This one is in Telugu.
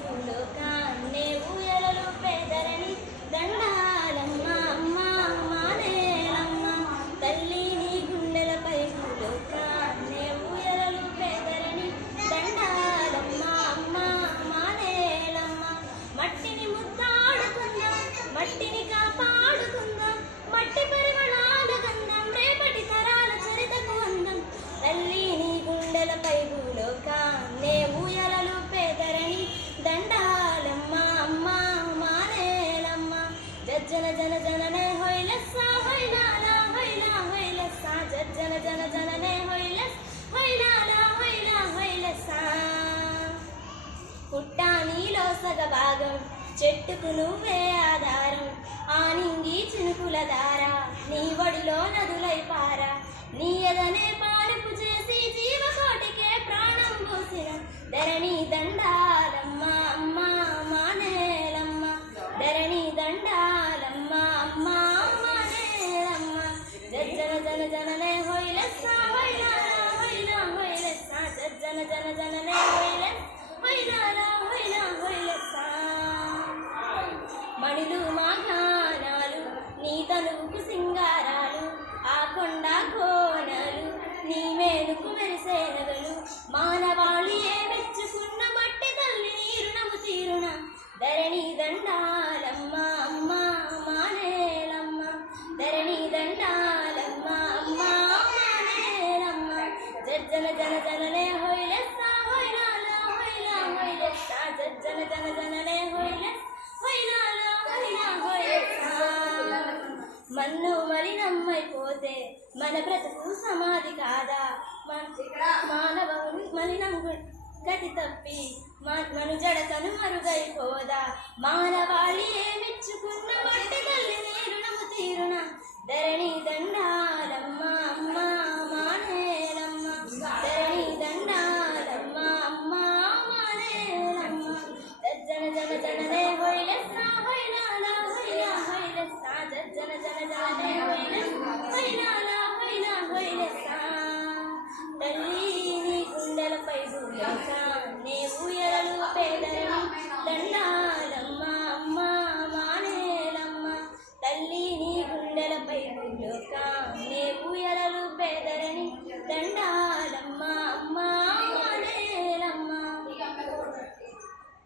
భూలోకాన్నే ఊయలలు పేదరణి దండాలమ్మ అమ్మ మానేలమ్మ తల్లి నీ గుండెలపై భూలోకాన్నే ఊయలలు పేదరణి దండాలమ్మ అమ్మ మానేలమ్మ మట్టిని ముద్దాడుకుందాం మట్టిని కాపాడుకుందాం మట్టి పరిమళాల గంధం రేపటి తరాల చరితకు అందం తల్లి నీ గుండెలపై భూలోకాన్నే ఊయలలు పేదరణి దండాలమ్మ అమ్మ మానేలమ్మ జజ్జన జన జననే హొయ్లెస్స హొయ్లాల హొయ్లా హొయ్లెస్స జజ్జన జన జననే హొయ్లెస్ హొయ్లాల హొయ్లా హొయ్లెస్స పుట్టా నీలో సగభాగం చెట్టుకు నువ్వే ఆధారం ఆనింగి చినుకుల దార నీ ఒడిలో నదులై పార నీ ఎదనే పాలుపు చేసి జీవకోటికే ప్రాణం పోసిన ధరణి దండాలమ్మ అమ్మ మానేలమ్మ ధరణి దండాలమ్మ అమ్మ మానేలమ్మ జజ్జన జన జననే హొయ్లెస్స హొయ్లాల హొయ్లా హొయ్లెస్స జజ్జన జన జననే హొయ్లెస్ హొయ్లాల హొయ్లా హొయ్లెస్స మణులు మాఘానాలు నీ తనువుకు సింగారాలు ఆ కొండ కోనలు నీ మేలుకు మెరిసే నగలు మానవాళి ఏ మెచ్చుకున్న మట్టి తల్లి నీ రుణము తీరున ధరణి దండాలమ్మ అమ్మ మానేలమ్మ ధరణి దండాలమ్మ అమ్మ మానేలమ్మ జజ్జన జన జననే హొయ్లెస్స హొయ్లాల హొయ్లా హొయ్లెస్స జజ్జన జన జననే హొయ్లెస్ హొయ్లాల హొయ్లా హొయ్లెస్స మన్ను మలినమైపోతే మన బ్రతుకు సమాధి కాదా మానవుని మలినం గతి తప్పి మనుజడతను మరుగైపోదా మానవాళి ఏమిచ్చుకున్న మట్టి తల్లి నీ రుణము తీరున ధరణి దండాలమ్మ